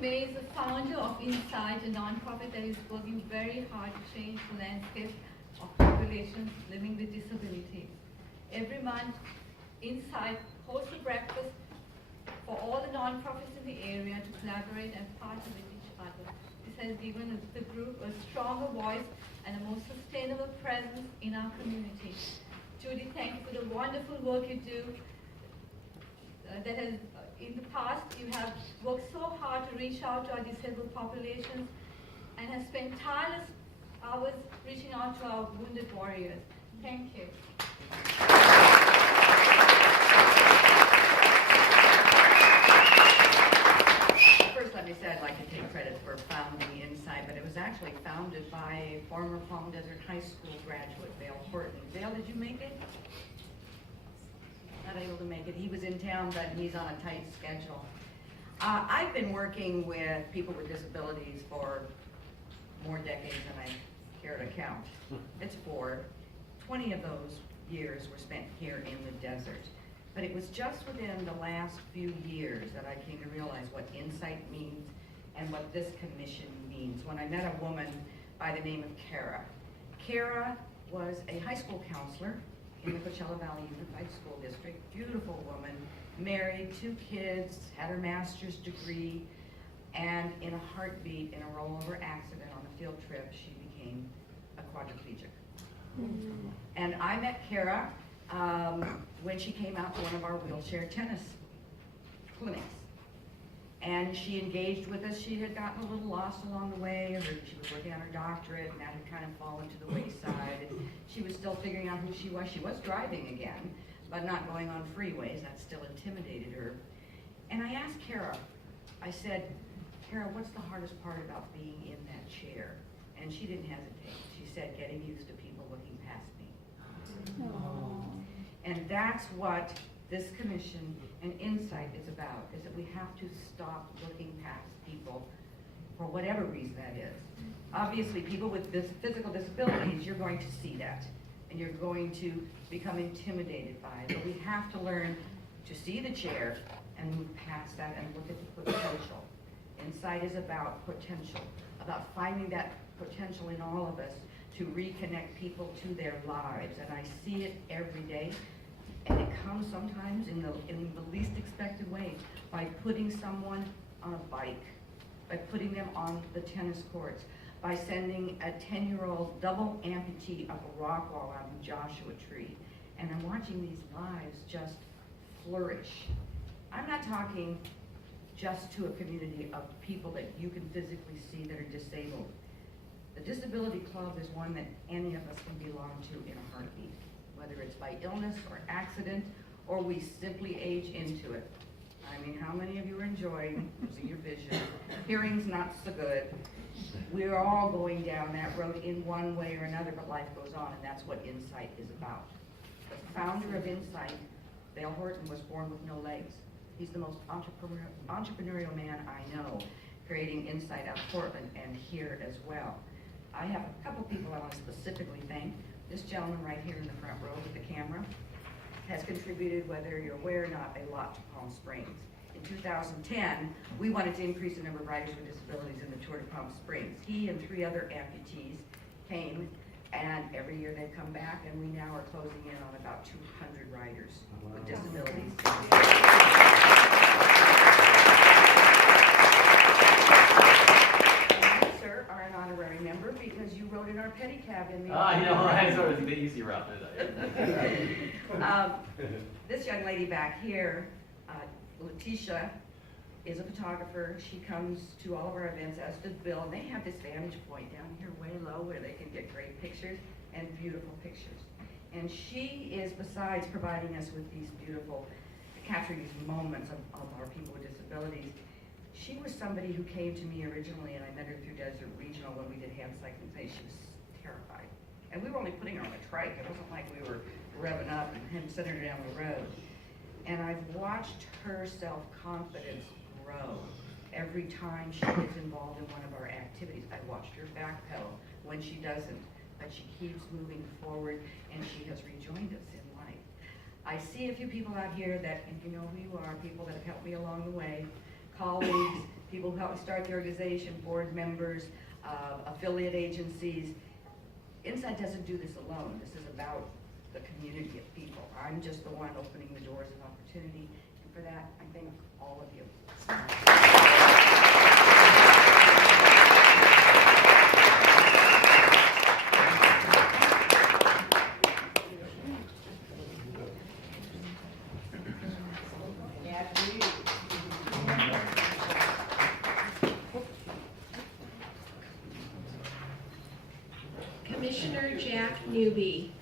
May is the founder of Incight, a nonprofit that is working very hard to change the landscape of populations living with disabilities. Every month, Incight hosts a breakfast for all the nonprofits in the area to collaborate and partner with each other. This has given the group a stronger voice and a more sustainable presence in our community. Judy, thank you for the wonderful work you do. That has, in the past, you have worked so hard to reach out to our disabled populations and have spent tireless hours reaching out to our wounded warriors. Thank you. First, let me say I'd like to take credit for founding Incight, but it was actually founded by former Palm Desert High School graduate, Dale Horton. Dale, did you make it? Not able to make it. He was in town, but he's on a tight schedule. I've been working with people with disabilities for more decades than I care to count. It's 4. 20 of those years were spent here in the desert. But it was just within the last few years that I came to realize what Incight means and what this commission means. When I met a woman by the name of Kara. Kara was a high school counselor in the Coachella Valley Unified School District. Beautiful woman, married, 2 kids, had her master's degree, and in a heartbeat, in a rollover accident on a field trip, she became a quadriplegic. Mm-hmm. And I met Kara when she came out to one of our wheelchair tennis clinics. And she engaged with us. She had gotten a little lost along the way. She was working on her doctorate, and that had kind of fallen to the wayside. And she was still figuring out who she was. She was driving again, but not going on freeways. That still intimidated her. And I asked Kara, I said, Kara, what's the hardest part about being in that chair? And she didn't hesitate. She said, getting used to people looking past me. Aww. And that's what this commission and Incight is about, is that we have to stop looking past people for whatever reason that is. Obviously, people with physical disabilities, you're going to see that, and you're going to become intimidated by it. But we have to learn to see the chair and move past that and look at the potential. Incight is about potential, about finding that potential in all of us to reconnect people to their lives. And I see it every day. And it comes sometimes in the least expected way, by putting someone on a bike, by putting them on the tennis courts, by sending a 10-year-old double amputee up a rock wall out of a Joshua tree. And I'm watching these lives just flourish. I'm not talking just to a community of people that you can physically see that are disabled. The Disability Club is one that any of us can belong to in a heartbeat, whether it's by illness or accident, or we simply age into it. I mean, how many of you are enjoying losing your vision? Hearing's not so good. We're all going down that road in one way or another, but life goes on, and that's what Incight is about. The founder of Incight, Dale Horton, was born with no legs. He's the most entrepreneurial man I know, creating Incight out of Portland and here as well. I have a couple people I want to specifically thank. This gentleman right here in the front row with the camera has contributed, whether you're aware or not, a lot to Palm Springs. In 2010, we wanted to increase the number of riders with disabilities in the Tour de Palm Springs. He and 3 other amputees came, and every year they come back, and we now are closing in on about 200 riders with disabilities. Sir, are an honorary member because you rode in our pedicab in the I know, right? So it's the easy route. This young lady back here, Letitia, is a photographer. She comes to all of our events, as does Bill, and they have this vantage point down here way low where they can get great pictures and beautiful pictures. And she is, besides providing us with these beautiful, capturing these moments of our people with disabilities, she was somebody who came to me originally, and I met her through Desert Regional when we did hand cycling. She was terrified. And we were only putting her on a trike. It wasn't like we were revving up and sending her down the road. And I've watched her self-confidence grow every time she gets involved in one of our activities. I watched her backpedal when she doesn't, but she keeps moving forward, and she has rejoined us in life. I see a few people out here that, and you know who you are, people that have helped me along the way. colleagues, people who help me start the organization, board members, affiliate agencies. Incight doesn't do this alone. This is about the community of people. I'm just the one opening the doors of opportunity, and for that, I thank all of you. Commissioner Jack Newby.